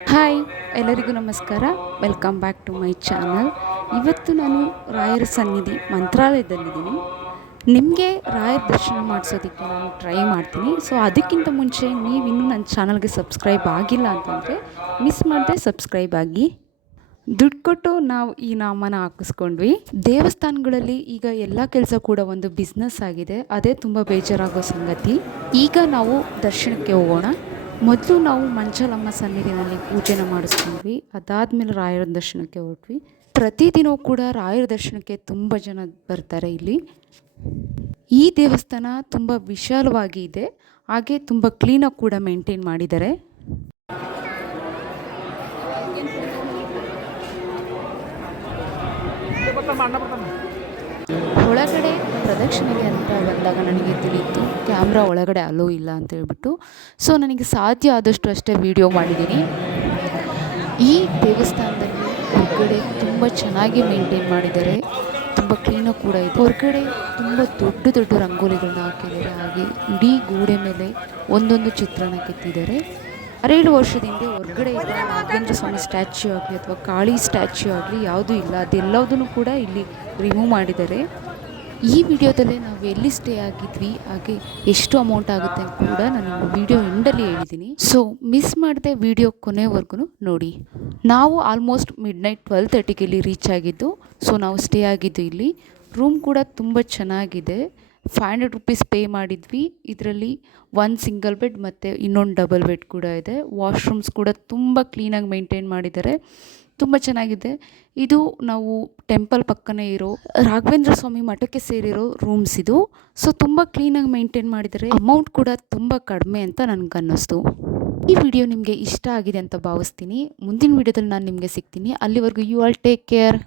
Hi, ಎಲ್ಲರಿಗೂ ನಮಸ್ಕಾರ. Welcome back to my channel. ಇವತ್ತು ನಾನು ರಾಯರ ಸನ್ನಿಧಿ ಮಂತ್ರಾಲಯದಲ್ಲಿದ್ದೀನಿ. ನಿಮಗೆ ರಾಯರ ದರ್ಶನ ಮಾಡಿಸೋದಕ್ಕೆ ನಾನು ಟ್ರೈ ಮಾಡ್ತೀನಿ. ಸೊ ಅದಕ್ಕಿಂತ ಮುಂಚೆ ನೀವಿನ್ನೂ ನನ್ನ ಚಾನಲ್ಗೆ ಸಬ್ಸ್ಕ್ರೈಬ್ ಆಗಿಲ್ಲ ಅಂತಂದರೆ ಮಿಸ್ ಮಾಡದೆ ಸಬ್ಸ್ಕ್ರೈಬ್ ಆಗಿ. ದುಡ್ಡು ಕೊಟ್ಟು ನಾವು ಈ ನಾಮನ ಹಾಕಿಸ್ಕೊಂಡ್ವಿ. ದೇವಸ್ಥಾನಗಳಲ್ಲಿ ಈಗ ಎಲ್ಲ ಕೆಲಸ ಕೂಡ ಒಂದು ಬಿಸ್ನೆಸ್ ಆಗಿದೆ. ಅದೇ ತುಂಬ ಬೇಜಾರಾಗೋ ಸಂಗತಿ. ಈಗ ನಾವು ದರ್ಶನಕ್ಕೆ ಹೋಗೋಣ. ಮೊದಲು ನಾವು ಮಂಚಾಲಮ್ಮ ಸನ್ನಿಧಿನಲ್ಲಿ ಪೂಜೆನ ಮಾಡಿಸ್ಕೊಂಡ್ವಿ. ಅದಾದಮೇಲೆ ರಾಯರ ದರ್ಶನಕ್ಕೆ ಹೊರಟ್ವಿ. ಪ್ರತಿದಿನವೂ ಕೂಡ ರಾಯರ ದರ್ಶನಕ್ಕೆ ತುಂಬ ಜನ ಬರ್ತಾರೆ ಇಲ್ಲಿ. ಈ ದೇವಸ್ಥಾನ ತುಂಬ ವಿಶಾಲವಾಗಿ ಇದೆ, ಹಾಗೆ ತುಂಬ ಕ್ಲೀನಾಗಿ ಕೂಡ ಮೇಂಟೈನ್ ಮಾಡಿದ್ದಾರೆ. ಒಳಗಡೆ ಪ್ರದಕ್ಷಿಣೆಗೆ ಅಂತ ಬಂದಾಗ ನನಗೆ ತಿಳಿಯಿತು ಕ್ಯಾಮ್ರಾ ಒಳಗಡೆ ಅಲೋ ಇಲ್ಲ ಅಂತ ಹೇಳ್ಬಿಟ್ಟು. ಸೊ ನನಗೆ ಸಾಧ್ಯ ಆದಷ್ಟು ಅಷ್ಟೇ ವಿಡಿಯೋ ಮಾಡಿದ್ದೀನಿ. ಈ ದೇವಸ್ಥಾನದಲ್ಲಿ ಹೊರಗಡೆ ತುಂಬ ಚೆನ್ನಾಗಿ ಮೇಂಟೈನ್ ಮಾಡಿದ್ದಾರೆ, ತುಂಬ ಕ್ಲೀನಾಗಿ ಕೂಡ ಇದೆ. ಹೊರಗಡೆ ತುಂಬ ದೊಡ್ಡ ದೊಡ್ಡ ರಂಗೋಲಿಗಳನ್ನ ಹಾಕಿದ್ದಾರೆ, ಹಾಗೆ ಇಡೀ ಗೋಡೆ ಮೇಲೆ ಒಂದೊಂದು ಚಿತ್ರಣ ಕೆತ್ತಿದ್ದಾರೆ. 6-7 ವರ್ಷದಿಂದ ಹೊರಗಡೆ ಇಲ್ಲ ನಾಗೇಂದ್ರ ಸ್ವಾಮಿ ಸ್ಟ್ಯಾಚ್ಯೂ ಆಗಲಿ ಅಥವಾ ಕಾಳಿ ಸ್ಟ್ಯಾಚ್ಯೂ ಆಗಲಿ ಯಾವುದೂ ಇಲ್ಲ. ಅದೆಲ್ಲದನ್ನು ಕೂಡ ಇಲ್ಲಿ ರಿಮೂವ್ ಮಾಡಿದ್ದಾರೆ. ಈ ವಿಡಿಯೋದಲ್ಲೇ ನಾವು ಎಲ್ಲಿ ಸ್ಟೇ ಆಗಿದ್ವಿ, ಹಾಗೆ ಎಷ್ಟು ಅಮೌಂಟ್ ಆಗುತ್ತೆ ಅಂತ ಕೂಡ ನಾನು ವಿಡಿಯೋ ಎಂಡಲ್ಲಿ ಹೇಳಿದ್ದೀನಿ. ಸೊ ಮಿಸ್ ಮಾಡದೆ ವಿಡಿಯೋ ಕೊನೆವರೆಗೂ ನೋಡಿ. ನಾವು ಆಲ್ಮೋಸ್ಟ್ ಮಿಡ್ನೈಟ್ 12:30ಗೆ ಇಲ್ಲಿ ರೀಚ್ ಆಗಿದ್ದು. ಸೊ ನಾವು ಸ್ಟೇ ಆಗಿದ್ದು ಇಲ್ಲಿ. ರೂಮ್ ಕೂಡ ತುಂಬ ಚೆನ್ನಾಗಿದೆ. 500 ರುಪೀಸ್ ಪೇ ಮಾಡಿದ್ವಿ. ಇದರಲ್ಲಿ ಒಂದು ಸಿಂಗಲ್ ಬೆಡ್ ಮತ್ತು ಇನ್ನೊಂದು ಡಬಲ್ ಬೆಡ್ ಕೂಡ ಇದೆ. ವಾಶ್ರೂಮ್ಸ್ ಕೂಡ ತುಂಬ ಕ್ಲೀನಾಗಿ ಮೇಂಟೈನ್ ಮಾಡಿದ್ದಾರೆ, ತುಂಬ ಚೆನ್ನಾಗಿದೆ. ಇದು ನಾವು ಟೆಂಪಲ್ ಪಕ್ಕನೇ ಇರೋ ರಾಘವೇಂದ್ರ ಸ್ವಾಮಿ ಮಠಕ್ಕೆ ಸೇರಿರೋ ರೂಮ್ಸ್ ಇದು. ಸೊ ತುಂಬ ಕ್ಲೀನಾಗಿ ಮೇಂಟೈನ್ ಮಾಡಿದ್ದಾರೆ. ಅಮೌಂಟ್ ಕೂಡ ತುಂಬ ಕಡಿಮೆ ಅಂತ ನನಗನ್ನಿಸ್ತು. ಈ ವಿಡಿಯೋ ನಿಮಗೆ ಇಷ್ಟ ಆಗಿದೆ ಅಂತ ಭಾವಿಸ್ತೀನಿ. ಮುಂದಿನ ವಿಡಿಯೋದಲ್ಲಿ ನಾನು ನಿಮಗೆ ಸಿಗ್ತೀನಿ. ಅಲ್ಲಿವರೆಗೂ ಯು ಆಲ್ ಟೇಕ್ ಕೇರ್.